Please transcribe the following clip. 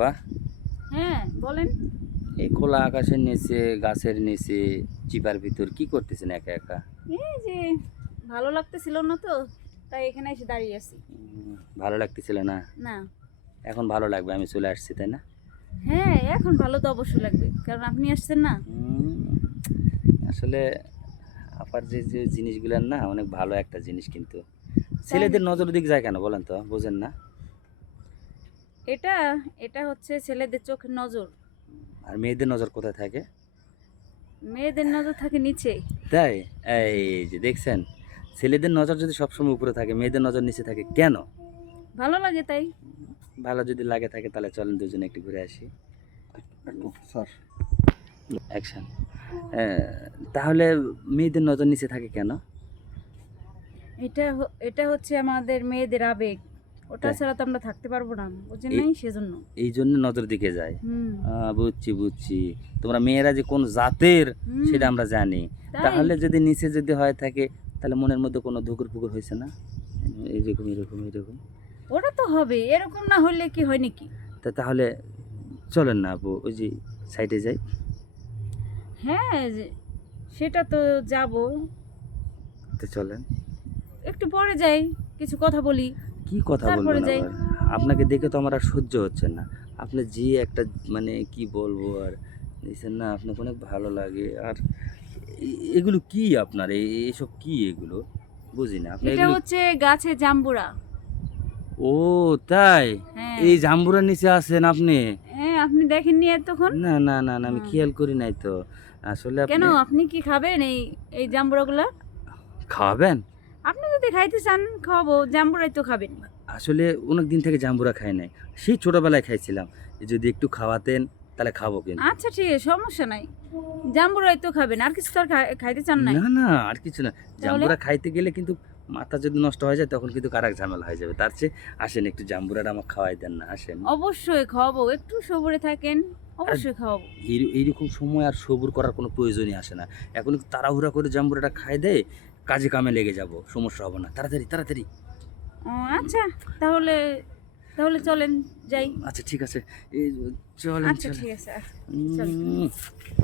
আপা হ্যাঁ বলেন। এই খোলা আকাশের নিচে গাছের নিচে চিপার ভিতর কি করতেছেন একা একা? এই যে ভালো লাগতেছিল না তো তাই এখানে এসে দাঁড়িয়ে আছি। ভালো লাগতেছিল না? না। এখন ভালো লাগবে আমি চলে আসছি তাই না? হ্যাঁ এখন ভালো তো অবশ্যই লাগবে কারণ আপনি আসছেন না। আসলে আপার যে যে জিনিসগুলোর না অনেক ভালো একটা জিনিস কিন্তু। ছেলেদের নজর দিক যায় কেন বলেন তো বোঝেন না? এটা এটা হচ্ছে ছেলেদের চোখের নজর। আর মেয়েদের নজর কোথায় থাকে? মেয়েদের নজর থাকে নিচে। তাই? এই যে দেখছেন ছেলেদের নজর যদি সবসময় উপরে থাকে মেয়েদের নজর নিচে থাকে কেন? ভালো লাগে তাই। ভালো যদি লাগে থাকে তাহলে চলেন দুজনে একটু ঘুরে আসি। স্যার। অ্যাকশন। তাহলে মেয়েদের নজর নিচে থাকে কেন? এটা হ- এটা হচ্ছে আমাদের মেয়েদের আবেগ। ওটা ছাড়া তো আমরা থাকতে পারব না এই- নাই সেজন্য। এই জন্য নজর দিকে যায়। বুঝছি বুঝছি। তোমরা মেয়েরা যে কোন জাতের সেটা আমরা জানি। তাহলে যদি নিচে যদি হয় থাকে তাহলে মনের মধ্যে কোনো ধুকুর ফুকুর হয়েছে না? এইরকম এরকম এরকম। ওটা তো হবে এরকম না হলে কি হয় নাকি? তা তাহলে চলেন না আপু ওই যে সাইডে যাই। হ্যাঁ সেটা তো যাব। তো চলেন। একটু পরে যাই কিছু কথা বলি। কি কথা বলবেন আপনাকে দেখে তো আমার আর সহ্য হচ্ছে না। আপনি যে একটা মানে কি বলব আর? দেখছেন না আপনাকে অনেক ভালো লাগে। আর এগুলো কি আপনার? এই- এইসব কি এগুলো? বুঝি না। আপনি এটা হচ্ছে গাছে জাম্বুরা। ও তাই? হ্যাঁ। এই জাম্বুরার নিচে আছেন আপনি? হ্যাঁ আপনি দেখেননি এতক্ষণ? না না না না আমি খেয়াল করি নাই তো। আসলে আপনি কেন? আপনি কি খাবেন এই এই জাম্বুরাগুলা? খাওয়াবেন? আপনি যদি খাইতে চান খাব জাম্বুরাই তো খাবেন। আসলে অনেক দিন থেকে জাম্বুরা খাই নাই। সেই ছোটবেলায় খাইছিলাম। যদি একটু খাওয়াতেন তাহলে খাব কিন্তু। আচ্ছা ঠিক আছে সমস্যা নাই। জাম্বুরাই তো খাবেন আর কিছু তো আর খাইতে চান না না আর কিছু না। জাম্বুরা খাইতে গেলে কিন্তু মাথা যদি নষ্ট হয়ে যায় তখন কিন্তু কারাক ঝামেলা হয়ে যাবে। তার চেয়ে আসেন একটু জাম্বুরাটা আমার খাওয়াই দেন না আসেন। অবশ্যই খাওয়াবো একটু সবরে থাকেন অবশ্যই খাওয়াবো। এই- এইরকম সময় আর সবুর করার কোনো প্রয়োজনই আসে না। এখন একটু তাড়াহুড়া করে জাম্বুরাটা খাই দেয় কাজে কামে লেগে যাব সমস্যা হবে না। তাড়াতাড়ি তাড়াতাড়ি। আচ্ছা তাহলে তাহলে চলেন যাই। আচ্ছা ঠিক আছে। এই চলেন আচ্ছা ঠিক আছে আচ্ছা,